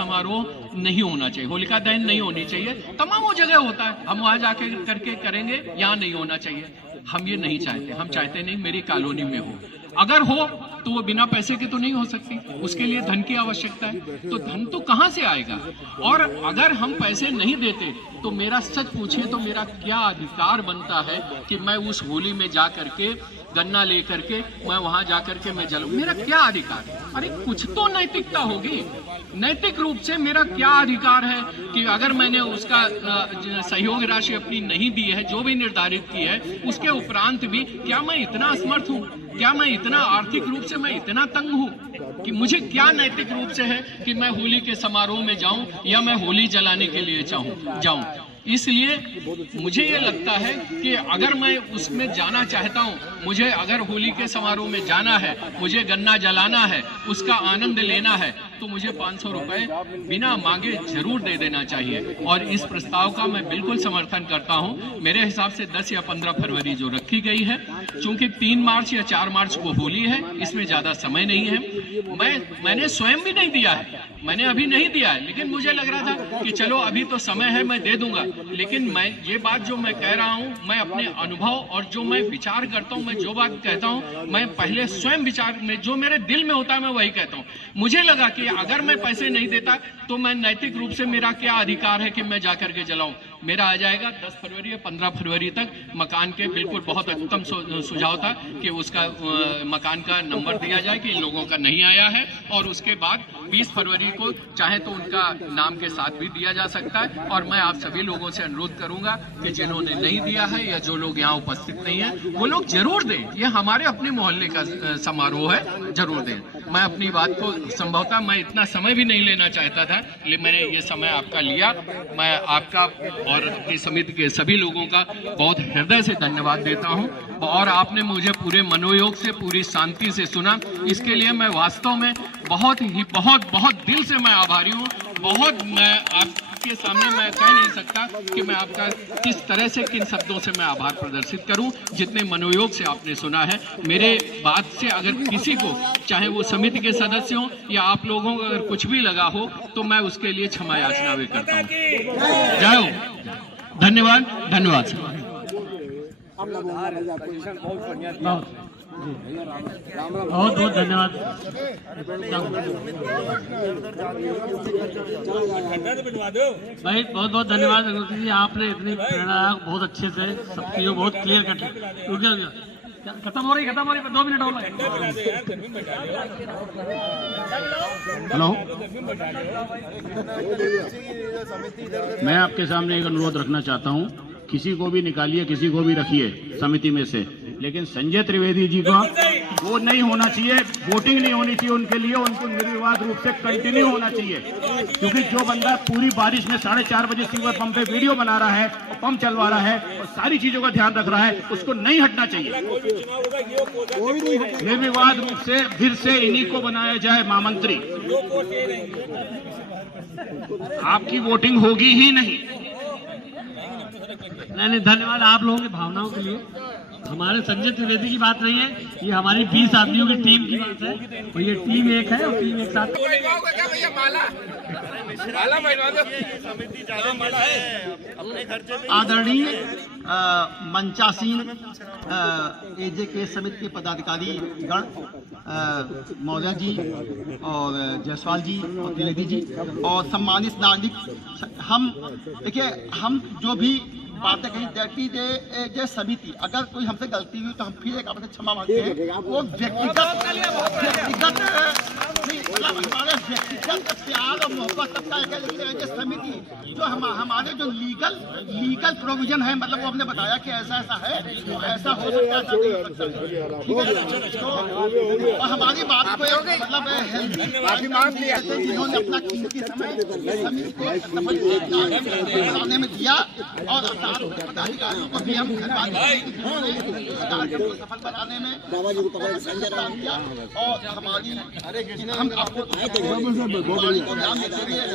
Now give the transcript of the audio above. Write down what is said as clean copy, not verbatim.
समारोह नहीं होना चाहिए, होलिका दहन नहीं होनी चाहिए। तमाम जगह होता है, हम वहां जाके करके करेंगे, यहाँ नहीं होना चाहिए। हम ये नहीं चाहते, हम चाहते नहीं मेरी कॉलोनी में हो। अगर हो तो वो बिना पैसे के तो नहीं हो सकती, उसके लिए धन की आवश्यकता है। तो धन तो कहाँ से आएगा? और अगर हम पैसे नहीं देते तो मेरा सच पूछिए तो मेरा क्या अधिकार बनता है कि मैं उस होली में जा करके गन्ना लेकर के मैं वहां जाकर के मैं जलूं? मेरा क्या अधिकार है? अरे कुछ तो नैतिकता होगी। नैतिक रूप से मेरा क्या अधिकार है कि अगर मैंने उसका सहयोग राशि अपनी नहीं दी है, जो भी निर्धारित की है, उसके उपरांत भी क्या मैं इतना असमर्थ हूँ? क्या मैं इतना आर्थिक रूप से मैं इतना तंग हूँ कि मुझे क्या नैतिक रूप से है कि मैं होली के समारोह में जाऊं या मैं होली जलाने के लिए जाऊं? इसलिए मुझे ये लगता है कि अगर मैं उसमें जाना चाहता हूं, मुझे अगर होली के समारोह में जाना है, मुझे गन्ना जलाना है, उसका आनंद लेना है, तो मुझे 500 रुपए बिना मांगे जरूर दे देना चाहिए। और इस प्रस्ताव का मैं बिल्कुल समर्थन करता हूं। मेरे हिसाब से 10 या 15 फरवरी जो रखी गई है, चूंकि 3 मार्च या 4 मार्च को होली है, इसमें ज्यादा समय नहीं है। मैंने स्वयं भी नहीं दिया है, मैंने अभी नहीं दिया है, लेकिन मुझे लग रहा था कि चलो अभी तो समय है, मैं दे दूंगा। लेकिन मैं ये बात जो मैं कह रहा हूँ, मैं अपने अनुभव और जो मैं विचार करता हूँ, मैं जो बात कहता हूँ, मैं पहले स्वयं विचार में जो मेरे दिल में होता है मैं वही कहता हूँ। मुझे लगा कि अगर मैं पैसे नहीं देता तो मैं नैतिक रूप से मेरा क्या अधिकार है कि मैं जाकर के जलाऊं? मेरा आ जाएगा 10 फरवरी या 15 फरवरी तक मकान के बिल्कुल बहुत उत्तम सुझाव था कि उसका मकान का नंबर दिया जाए कि इन लोगों का नहीं आया है, और उसके बाद 20 फरवरी को चाहे तो उनका नाम के साथ भी दिया जा सकता है। और मैं आप सभी लोगों से अनुरोध करूंगा कि जिन्होंने नहीं दिया है या जो लोग यहाँ उपस्थित नहीं है, वो लोग जरूर दें। ये हमारे अपने मोहल्ले का समारोह है, जरूर दें। मैं अपनी बात को संभवतः मैं इतना समय भी नहीं लेना चाहता था, लेकिन मैंने ये समय आपका लिया। मैं आपका और अपनी समिति के सभी लोगों का बहुत हृदय से धन्यवाद देता हूं। और आपने मुझे पूरे मनोयोग से, पूरी शांति से सुना, इसके लिए मैं वास्तव में बहुत दिल से मैं आभारी हूं। मैं आपके सामने मैं कह नहीं सकता कि मैं आपका किस तरह से, किन शब्दों से मैं आभार प्रदर्शित करूं, जितने मनोयोग से आपने सुना है। मेरे बात से अगर किसी को, चाहे वो समिति के सदस्य हो या आप लोगों को अगर कुछ भी लगा हो, तो मैं उसके लिए क्षमा याचना भी करता हूं। जय हो। धन्यवाद सर। बहुत धन्यवाद भाई, बहुत धन्यवाद जी। आपने इतनी प्रेरणा बहुत अच्छे से सब चीजों बहुत क्लियर कट खत्म हो रही 2 मिनट और लगे। हेलो, मैं आपके सामने एक अनुरोध रखना चाहता हूं। किसी को भी निकालिए, किसी को भी रखिए समिति में से, लेकिन संजय त्रिवेदी जी का वो नहीं होना चाहिए, वोटिंग नहीं होनी चाहिए उनके लिए। उनको निर्विवाद रूप से कंटिन्यू होना चाहिए, क्योंकि जो बंदा पूरी बारिश में 4:30 बजे सीवर पंप पे वीडियो बना रहा है और पंप चलवा रहा है और सारी चीजों का ध्यान रख रहा है, उसको नहीं हटना चाहिए। निर्विवाद रूप से फिर से इन्हीं को बनाया जाए महामंत्री। आपकी वोटिंग होगी ही नहीं। नहीं, धन्यवाद आप लोगों की भावनाओं के लिए। हमारे संजय त्रिवेदी की बात नहीं है, ये हमारी 20 आदमियों की टीम की बात है। और ये टीम एक है और टीम एक साथ। आदरणीय मंचासीन एजे के समिति के पदाधिकारी गण, मौर्य जी और जायसवाल जी और त्रिवेदी जी और सम्मानित नागरिक, हम देखिए, हम जो भी बातें कही दैटी जे समिति, अगर कोई हमसे गलती हुई तो हम फिर एक आपसे क्षमा मांगते हैं। वो व्यक्तिगत हमारे व्यक्तिगत प्यार और मोहब्बत सबका एक समिति जो हमारे जो लीगल प्रोविजन है, मतलब वो हमने बताया कि ऐसा है, तो ऐसा हो सकता है, ठीक है। तो हमारी बात को मतलब जिन्होंने अपना कीमती समय समिति को सफल बनाने में दिया और पदाधिकारियों को भी हम सफल बनाने में और हमारी हम आपको ध्यान देते हैं।